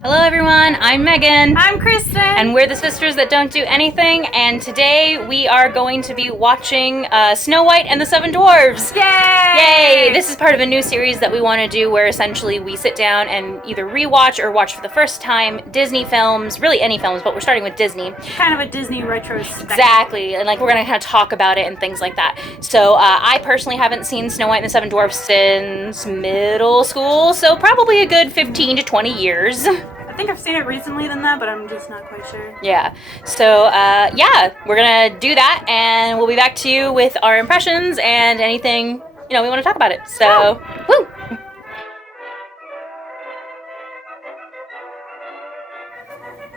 Hello everyone, I'm Megan. I'm Kristen. And we're the sisters that don't do anything, and today we are going to be watching Snow White and the Seven Dwarfs. Yay! Yay! This is part of a new series that we want to do where essentially we sit down and either rewatch or watch for the first time Disney films, really any films, but we're starting with Disney. Kind of a Disney retrospective. Exactly, and like we're going to kind of talk about it and things like that. So I personally haven't seen Snow White and the Seven Dwarfs since middle school, so probably a good 15 to 20 years. I think I've seen it recently than that, but I'm just not quite sure. Yeah. So, we're going to do that, and we'll be back to you with our impressions and anything, we want to talk about it. So, woo!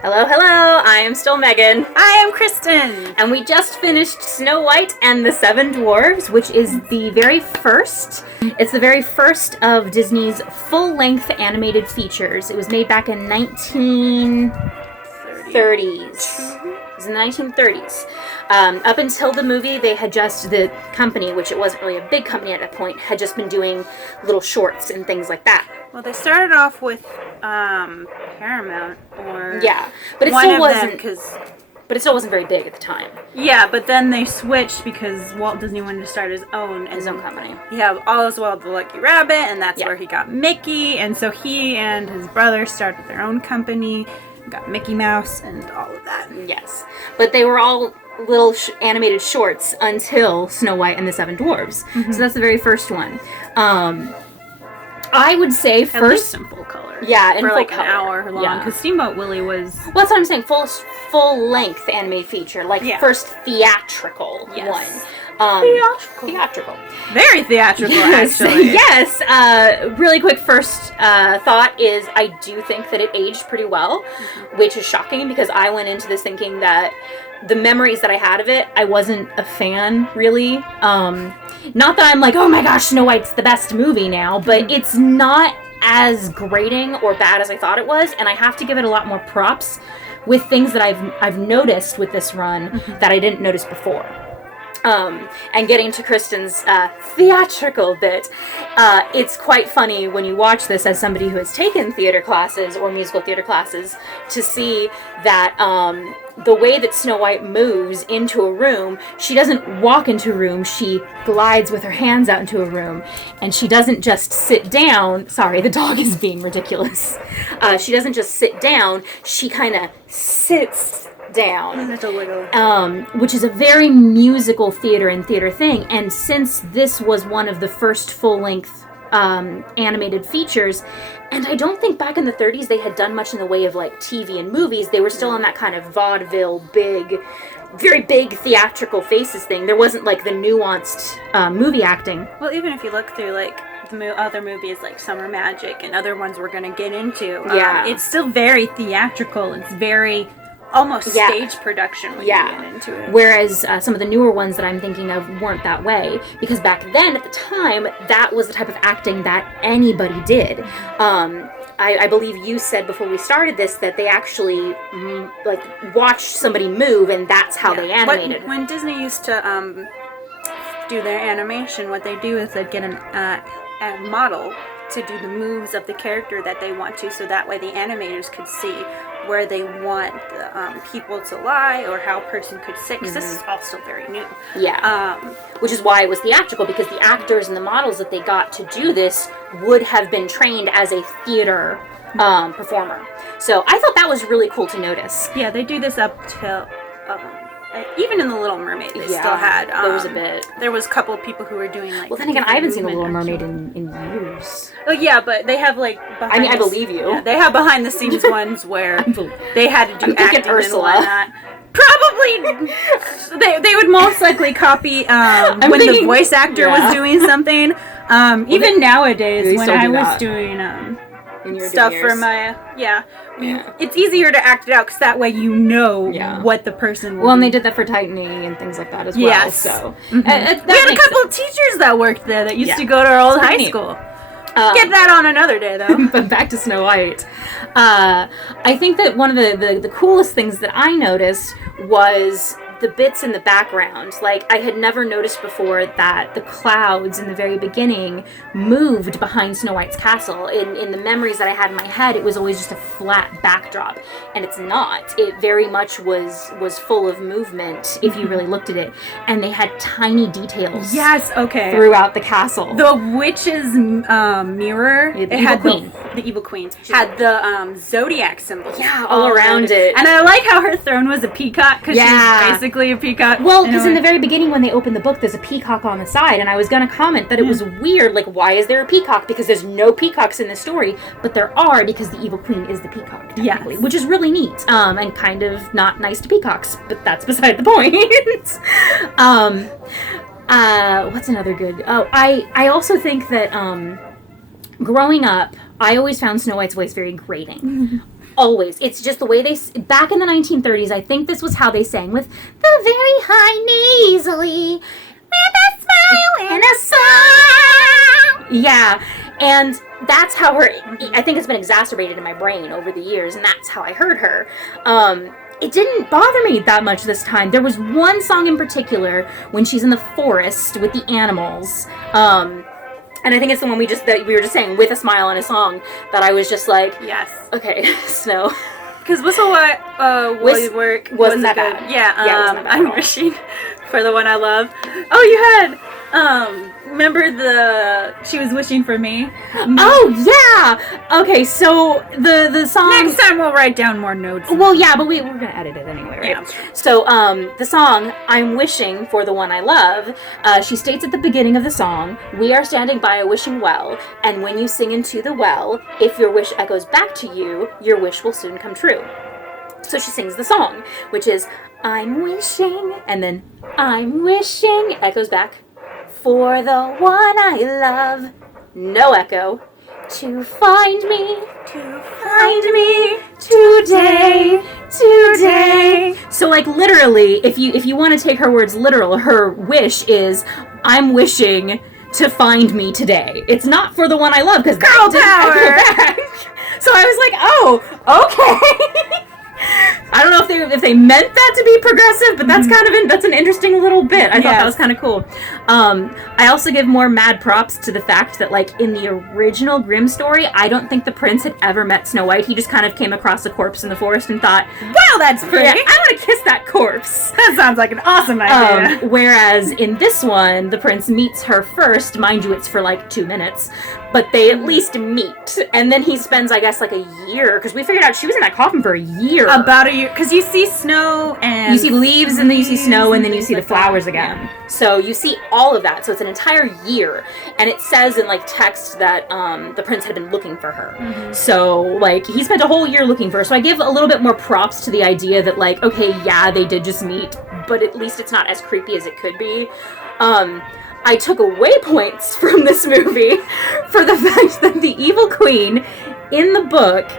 Hello, I am still Megan. I am Kristen. And we just finished Snow White and the Seven Dwarfs, which is the very first. It's the very first of Disney's full-length animated features. It was made back in 1930s. It was in the 1930s. Up until the movie, they had the company, which it wasn't really a big company at that point, had just been doing little shorts and things like that. Well, they started off with Paramount or but it still wasn't But it still wasn't very big at the time. Yeah, but then they switched because Walt Disney wanted to start his own company. You have Oswald the Lucky Rabbit, and that's where he got Mickey, and so he and his brother started their own company, got Mickey Mouse and all of that. Yes, but they were all little animated shorts until Snow White and the Seven Dwarfs. Mm-hmm. So that's the very first one. I would say first... At least in full color. Yeah, in for full like color. An hour long. Because Steamboat Willie was... Well, that's what I'm saying. Full-length animated feature. First theatrical one. Theatrical. Very theatrical, actually. Yes. Really quick first thought is I do think that it aged pretty well, which is shocking because I went into this thinking that the memories that I had of it, I wasn't a fan, really. Not that I'm like, oh my gosh, Snow White's the best movie now, but it's not as grating or bad as I thought it was, and I have to give it a lot more props with things that I've noticed with this run that I didn't notice before. And getting to Kristen's theatrical bit, it's quite funny when you watch this as somebody who has taken theater classes or musical theater classes to see that the way that Snow White moves into a room, she doesn't walk into a room, she glides with her hands out into a room, and she doesn't just sit down. Sorry, the dog is being ridiculous. She doesn't just sit down, she kind of sits down, which is a very musical theater thing. And since this was one of the first full-length animated features, and I don't think back in the 30s they had done much in the way of like TV and movies. They were still on that kind of vaudeville, very big theatrical faces thing. There wasn't like the nuanced movie acting. Well, even if you look through like the other movies like Summer Magic and other ones we're going to get into, it's still very theatrical. It's very almost stage production when you get into it. Whereas some of the newer ones that I'm thinking of weren't that way, because back then, at the time, that was the type of acting that anybody did. I believe you said before we started this that they actually watched somebody move, and that's how they animated. When Disney used to do their animation, what they do is they'd get a model to do the moves of the character that they want to, so that way the animators could see where they want the people to lie or how a person could sit, because this is all still very new. Which is why it was theatrical, because the actors and the models that they got to do this would have been trained as a theater performer. So I thought that was really cool to notice. Yeah, they do this up till... even in The Little Mermaid, they still had... there was a bit. There was a couple of people who were doing, like... Well, then again, I haven't seen The Little Mermaid in years. Oh, yeah, but they have, like... I believe you. Yeah, they have behind-the-scenes ones where they had to do acting Ursula. and whatnot. Probably... they would most likely copy when the voice actor was doing something. Even nowadays, when I was doing... stuff for my it's easier to act it out because that way you know what the person will and they did that for tightening and things like that as well. So we had a couple of teachers that worked there that used to go to our old high school. Get that on another day though. But back to Snow White. I think that one of the coolest things that I noticed was the bits in the background. Like, I had never noticed before that the clouds in the very beginning moved behind Snow White's castle. In the memories that I had in my head, it was always just a flat backdrop, and it's not. It very much was full of movement if you really looked at it, and they had tiny details. Yes, okay. Throughout the castle. The witch's mirror, the evil queen. The evil queen had the zodiac symbol. Yeah, all around it. And I like how her throne was a peacock, because she's basically a peacock. Well, because in the very beginning when they open the book, there's a peacock on the side, and I was going to comment that it was weird, like, why is there a peacock? Because there's no peacocks in this story, but there are, because the evil queen is the peacock, technically, which is really neat, and kind of not nice to peacocks, but that's beside the point. What's another good... Oh, I also think that, growing up, I always found Snow White's voice very grating. Always. It's just the way they... Back in the 1930s, I think this was how they sang, with the very high nasally, with a smile and a song. Yeah. And that's how her... I think it's been exacerbated in my brain over the years, and that's how I heard her. It didn't bother me that much this time. There was one song in particular when she's in the forest with the animals. And I think it's the one we were just saying, with a smile and a song, that I was just like, yes, okay, Snow. Because Whistle While You Work wasn't that bad. Yeah, wasn't that bad. I'm wishing for the one I love. Oh, you had remember she was wishing for me. Oh yeah. Okay, so the song. Next time we'll write down more notes. Well, yeah, but we're gonna edit it anyway, right? Yeah. So the song "I'm Wishing for the One I Love," she states at the beginning of the song, "We are standing by a wishing well, and when you sing into the well, if your wish echoes back to you, your wish will soon come true." So she sings the song, which is "I'm wishing," and then "I'm wishing" echoes back. "For the one I love," no echo, "to find me today." So, like, literally, if you want to take her words literal, her wish is, "I'm wishing to find me today." It's not "for the one I love," because girl power. So I was like, oh, okay. I don't know if they meant that to be progressive, but that's that's an interesting little bit. I thought that was kind of cool. I also give more mad props to the fact that, like, in the original Grimm story, I don't think the prince had ever met Snow White. He just kind of came across a corpse in the forest and thought, "Wow, that's pretty. I want to kiss that corpse." That sounds like an awesome idea. Whereas in this one, the prince meets her first. Mind you, it's for like 2 minutes, but they at least meet, and then he spends, I guess, like a year, because we figured out she was in that coffin for a year. About a year, because you see snow and... You see leaves, and then you see snow, and then you see the flowers again. Yeah. So you see all of that, so it's an entire year, and it says in, like, text that the prince had been looking for her. Mm-hmm. So, like, he spent a whole year looking for her, so I give a little bit more props to the idea that, like, okay, yeah, they did just meet, but at least it's not as creepy as it could be. I took away points from this movie for the fact that the evil queen in the book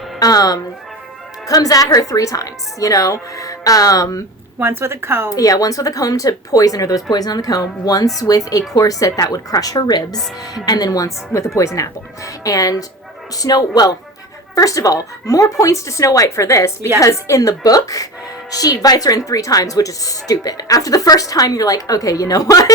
comes at her 3 times, you know? Once with a comb. Yeah, once with a comb to poison her. There was poison on the comb. Once with a corset that would crush her ribs. And then once with a poison apple. And first of all, more points to Snow White for this, because in the book, she invites her in 3 times, which is stupid. After the first time, you're like, okay, you know what?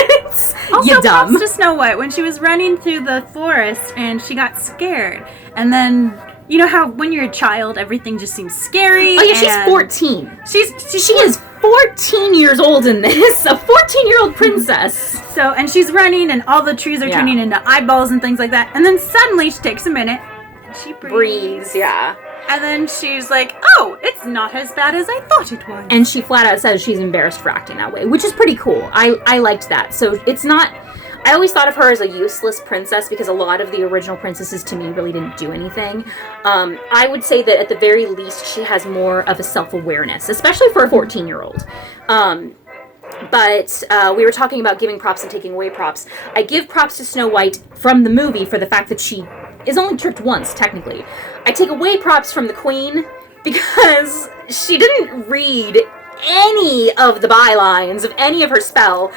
You're dumb. Also, props to Snow White, when she was running through the forest and she got scared. And then, you know how when you're a child, everything just seems scary? Oh, yeah, she's 14. She is 14 years old in this. A 14-year-old princess. So, and she's running, and all the trees are turning into eyeballs and things like that. And then suddenly she takes a minute, and she breathes. Yeah. And then she's like, oh, it's not as bad as I thought it was. And she flat out says she's embarrassed for acting that way, which is pretty cool. I liked that. So it's not... I always thought of her as a useless princess, because a lot of the original princesses, to me, really didn't do anything. I would say that at the very least, she has more of a self-awareness, especially for a 14-year-old. But we were talking about giving props and taking away props. I give props to Snow White from the movie for the fact that she is only tricked once, technically. I take away props from the Queen because she didn't read any of the bylines of any of her spell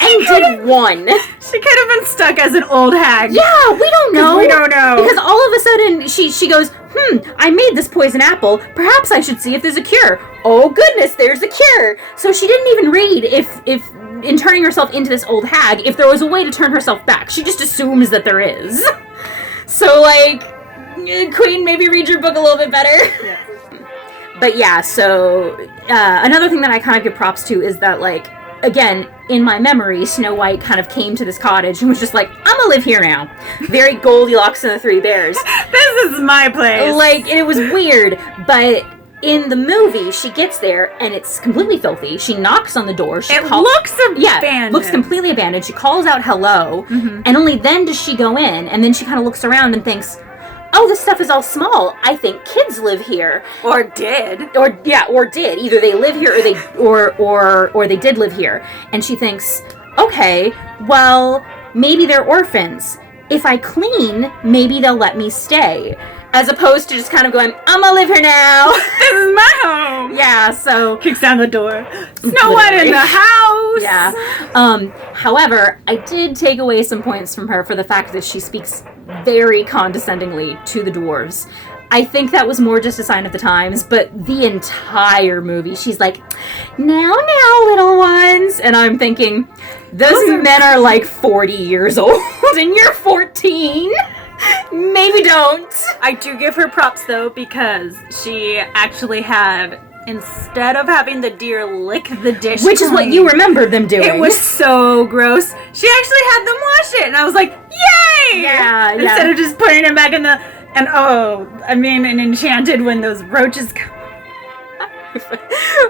and did one. She could have been stuck as an old hag. Yeah, we don't know. We don't know. Because all of a sudden she goes, I made this poison apple. Perhaps I should see if there's a cure. Oh goodness, there's a cure. So she didn't even read if in turning herself into this old hag, if there was a way to turn herself back. She just assumes that there is. So, like, Queen, maybe read your book a little bit better. Yeah. But yeah, so another thing that I kind of give props to is that, like, again, in my memory, Snow White kind of came to this cottage and was just like, I'm gonna live here now. Very Goldilocks and the Three Bears. This is my place. Like, it was weird, but in the movie, she gets there and it's completely filthy. She knocks on the door. Looks abandoned. Yeah, looks completely abandoned. She calls out hello, and only then does she go in, and then she kind of looks around and thinks, oh, this stuff is all small. I think kids live here. Or did. Or did. Either they live here or they did live here. And she thinks, okay, well, maybe they're orphans. If I clean, maybe they'll let me stay. As opposed to just kind of going, I'm gonna live here now. This is my home. Yeah, so kicks down the door. Snow White in the house. Yeah. However, I did take away some points from her for the fact that she speaks very condescendingly to the dwarves. I think that was more just a sign of the times, but the entire movie, she's like, now, little ones. And I'm thinking, those men are like 40 years old, and you're 14. Maybe don't. I do give her props, though, because she actually had, instead of having the deer lick the dish, which is what you remembered them doing. It was so gross. She actually had them wash it, and I was like, yay! Yeah. Instead of just putting it back in the... And in Enchanted, when those roaches come...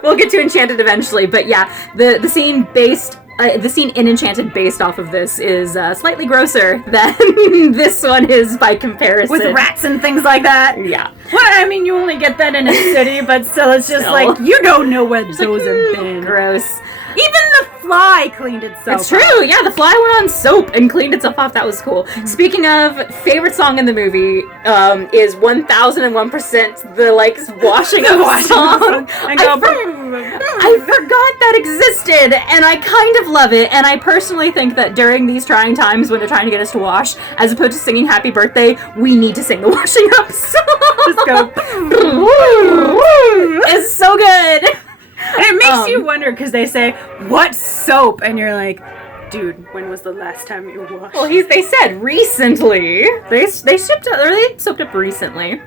We'll get to Enchanted eventually, but yeah, the scene based... the scene in Enchanted based off of this is slightly grosser than this one is by comparison. With rats and things like that. Yeah. Well, I mean, you only get that in a city, but still, it's just like, you don't know where those have been. Gross. Even the fly cleaned itself It's true, yeah, the fly went on soap and cleaned itself off. That was cool. Mm-hmm. Speaking of, favorite song in the movie is 1001% the, like, washing up song. I forgot that existed, and I kind of love it, and I personally think that during these trying times when they're trying to get us to wash, as opposed to singing Happy Birthday, we need to sing the washing up song. Just go. It's so good. And it makes you wonder, because they say, what soap? And you're like, dude, when was the last time you washed? Well, they said recently. They soaped up recently.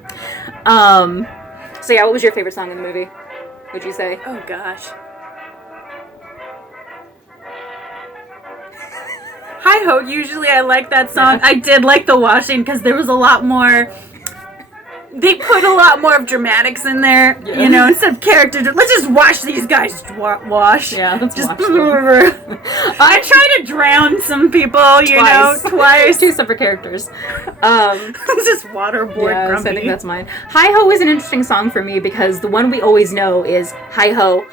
So yeah, what was your favorite song in the movie? Would you say? Oh gosh. Hi Ho, usually I like that song. Yeah. I did like the washing because there was a lot more... They put a lot more of dramatics in there, you know, instead of character. Let's just watch these guys wash. Yeah, let's just watch them. I try to drown some people, you know, twice. 2 separate characters. Just waterboard grumpy. So I think that's mine. Hi Ho is an interesting song for me because the one we always know is Hi Ho,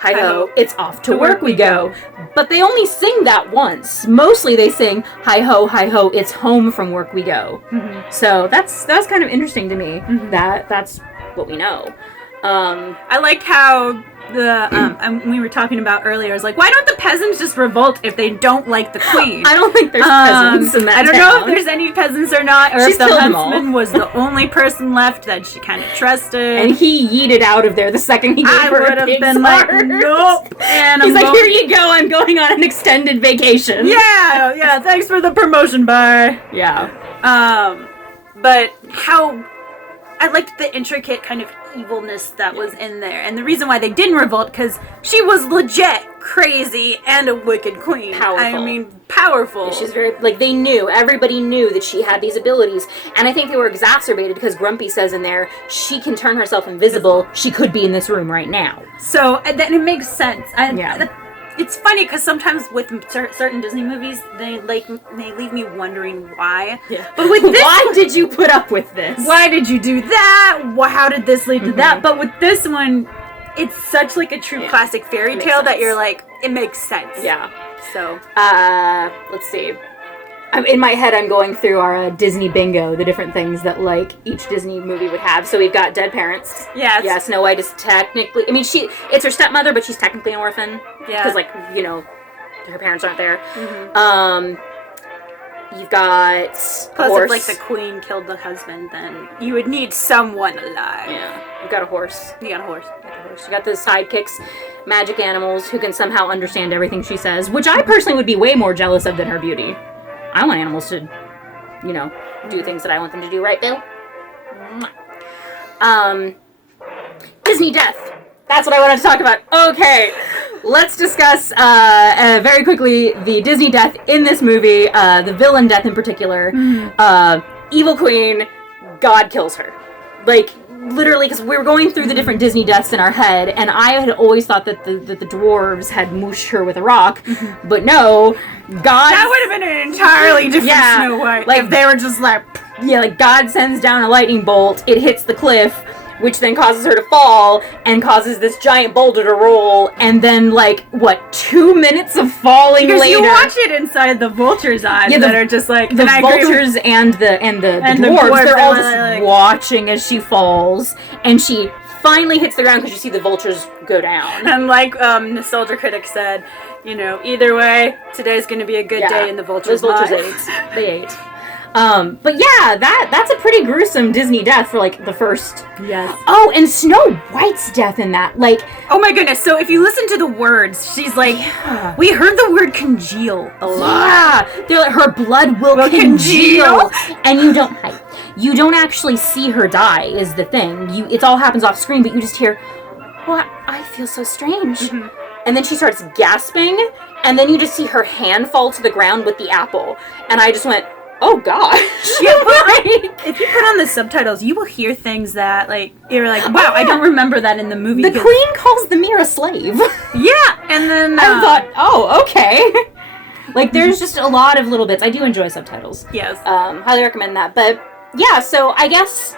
it's off to work we go. But they only sing that once. Mostly they sing Hi Ho, it's home from work we go. Mm-hmm. So that's kind of interesting to me. Mm-hmm. That's what we know. I liked how we were talking about earlier. It's like, why don't the peasants just revolt if they don't like the queen? I don't think there's peasants in that I don't town. know if there's any peasants or not, or if the huntsman was the only person left that she kind of trusted. And he yeeted out of there the second he gave her a pig's been heart. Like, nope. And he's like, here you go. I'm going on an extended vacation. Yeah. Thanks for the promotion. Bye. Yeah. But how. I liked the intricate kind of evilness that was in there. And the reason why they didn't revolt, because she was legit crazy and a wicked queen. Powerful. I mean, powerful. Yeah, she's very, everybody knew that she had these abilities. And I think they were exacerbated because Grumpy says in there, she can turn herself invisible. She could be in this room right now. So, then it makes sense. It's funny because sometimes with certain Disney movies, they leave me wondering why. Yeah. But with this, why did you put up with this? Why did you do that? How did this lead to that? But with this one, it's such like a true classic fairy tale that you're like, it makes sense. Yeah. So, let's see. in my head, I'm going through our Disney bingo, the different things that, like, each Disney movie would have. So we've got dead parents. Yes. Yeah, Snow White is technically... I mean, it's her stepmother, but she's technically an orphan. Yeah. Because, like, you know, her parents aren't there. Mm-hmm. You've got Plus, horse. if, like, the queen killed the husband, then you would need someone alive. Yeah. You've got a horse. You got a horse. You got the sidekicks, magic animals, who can somehow understand everything she says, which I personally would be way more jealous of than her beauty. I want animals to, you know, do things that I want them to do, right, Bill? Disney death. That's what I wanted to talk about. Okay, let's discuss very quickly the Disney death in this movie, the villain death in particular. Evil Queen, God kills her. Like, literally, because we were going through the different Disney deaths in our head, and I had always thought that the dwarves had mooshed her with a rock, but no, God... That would have been an entirely different Snow White. Like, if they were just like... Yeah, like, God sends down a lightning bolt, it hits the cliff, which then causes her to fall, and causes this giant boulder to roll, and then, like, 2 minutes of falling because later? You watch it inside the vulture's eyes that are just like... The vultures and the dwarves, they're all just like, watching as she falls, and she finally hits the ground because you see the vultures go down. And like Nostalgia Critic said, you know, either way, today's going to be a good day in the vultures' lives. Ate. They ate. But yeah, that's a pretty gruesome Disney death for, like, the first... Yes. Oh, and Snow White's death in that, like... Oh my goodness, so if you listen to the words, she's like... We heard the word congeal a lot. Yeah! They're like, her blood will congeal! And you don't actually see her die, is the thing. It all happens off screen, but you just hear, well, I feel so strange. Mm-hmm. And then she starts gasping, and then you just see her hand fall to the ground with the apple. And I just went... Oh gosh! If you put on the subtitles, you will hear things that, like, you're like, wow, I don't remember that in the movie. The queen calls the mirror a slave. Yeah, and then I thought, oh, okay. Like, there's just a lot of little bits. I do enjoy subtitles. Yes. Highly recommend that. But yeah, so I guess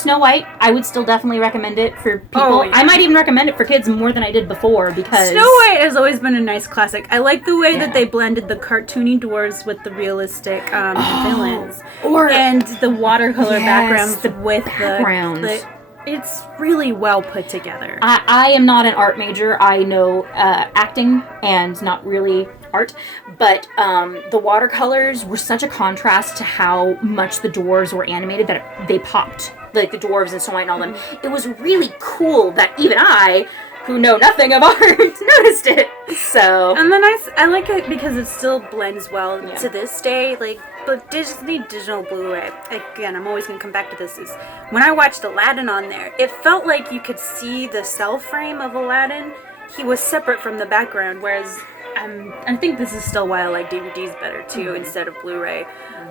Snow White, I would still definitely recommend it for people. Oh, yeah. I might even recommend it for kids more than I did before, because... Snow White has always been a nice classic. I like the way that they blended the cartoony dwarves with the realistic villains. And the watercolor backgrounds with the it's really well put together. I am not an art major. I know acting and not really art, but the watercolors were such a contrast to how much the dwarves were animated that they popped, like the dwarves and Snow White and all them. It was really cool that even I, who know nothing of art, noticed it. So, and then I like it because it still blends well to this day. Like, but Disney Digital Blu-ray, again, I'm always going to come back to this, is when I watched Aladdin on there, it felt like you could see the cell frame of Aladdin. He was separate from the background, whereas I think this is still why I like DVDs better, too, instead of Blu-ray.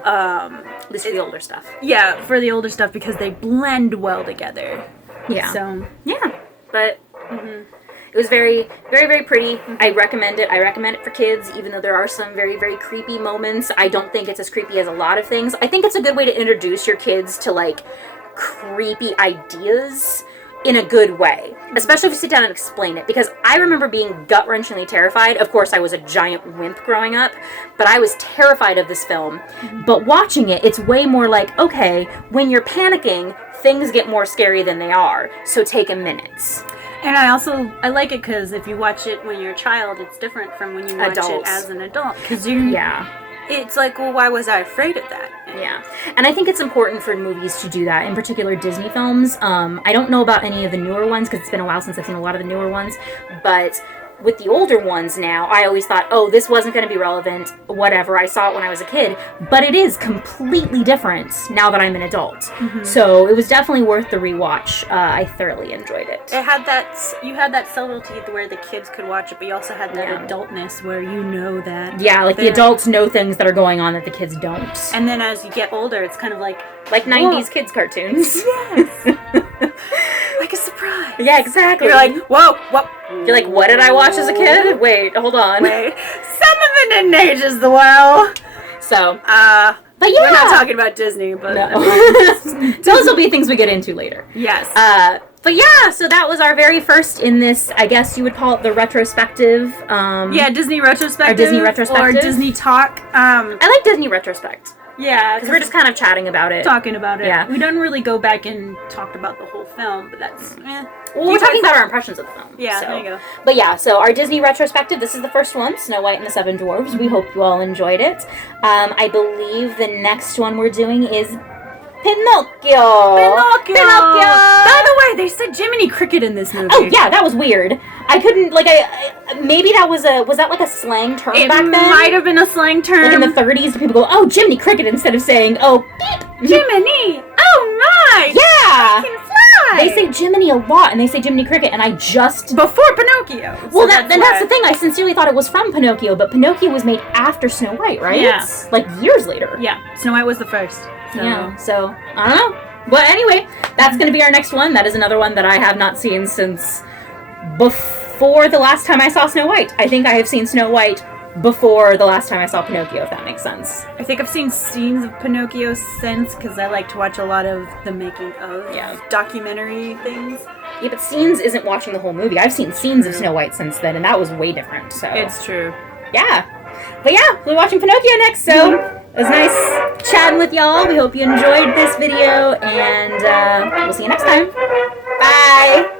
At least for the older stuff. Yeah, for the older stuff, because they blend well together. Yeah. So, yeah. But... It was very, very, very pretty. I recommend it. I recommend it for kids, even though there are some very, very creepy moments. I don't think it's as creepy as a lot of things. I think it's a good way to introduce your kids to, like, creepy ideas in a good way. Especially if you sit down and explain it. Because I remember being gut-wrenchingly terrified. Of course, I was a giant wimp growing up. But I was terrified of this film. But watching it, it's way more like, okay, when you're panicking, things get more scary than they are. So take a minute. And I like it because if you watch it when you're a child, it's different from when you watch it as an adult. Because it's like, well, why was I afraid of that? Yeah. And I think it's important for movies to do that, in particular Disney films. I don't know about any of the newer ones, because it's been a while since I've seen a lot of the newer ones, but with the older ones now, I always thought, oh, this wasn't going to be relevant, whatever, I saw it when I was a kid, but it is completely different now that I'm an adult. So it was definitely worth the rewatch. I thoroughly enjoyed it. You had that subtlety where the kids could watch it, but you also had that adultness where you know that. Yeah, like the adults know things that are going on that the kids don't. And then as you get older, it's kind of like 90s kids cartoons. Yes. Like a surprise. Yeah, exactly. You're like, whoa. You're like, what did I watch as a kid? Wait, hold on. Wait. Some of it didn't age as well. So, but yeah. We're not talking about Disney, but... No. Those will be things we get into later. Yes. But yeah, so that was our very first in this, I guess you would call it the retrospective. Disney retrospective. Or Disney retrospective. Or Disney talk. I like Disney retrospect. Yeah. Because we're just kind of chatting about it. Talking about it. Yeah. We don't really go back and talk about the whole film, but that's... Well, we're talking about our impressions of the film. Yeah, so. there you go. But yeah, so our Disney retrospective, this is the first one, Snow White and the Seven Dwarfs. We hope you all enjoyed it. I believe the next one we're doing is Pinocchio! By the way, they said Jiminy Cricket in this movie. Oh, yeah, that was weird. I couldn't, maybe that was that like a slang term back then? It might have been a slang term. Like in the 30s, people go, oh, Jiminy Cricket, instead of saying, oh, beep. Jiminy! Oh, my! Yeah! I can fly! They say Jiminy a lot, and they say Jiminy Cricket, and I just... Before Pinocchio. Well, that's the thing. I sincerely thought it was from Pinocchio, but Pinocchio was made after Snow White, right? Yeah. Like, years later. Yeah, Snow White was the first. So. Yeah, so, I don't know. But anyway, that's going to be our next one. That is another one that I have not seen since before the last time I saw Snow White. I think I have seen Snow White before the last time I saw Pinocchio, if that makes sense. I think I've seen scenes of Pinocchio since, because I like to watch a lot of the making of documentary things. Yeah, but scenes isn't watching the whole movie. I've seen scenes of Snow White since then, and that was way different, so... It's true. Yeah. But yeah, we're watching Pinocchio next, so it was nice chatting with y'all. We hope you enjoyed this video, and we'll see you next time. Bye!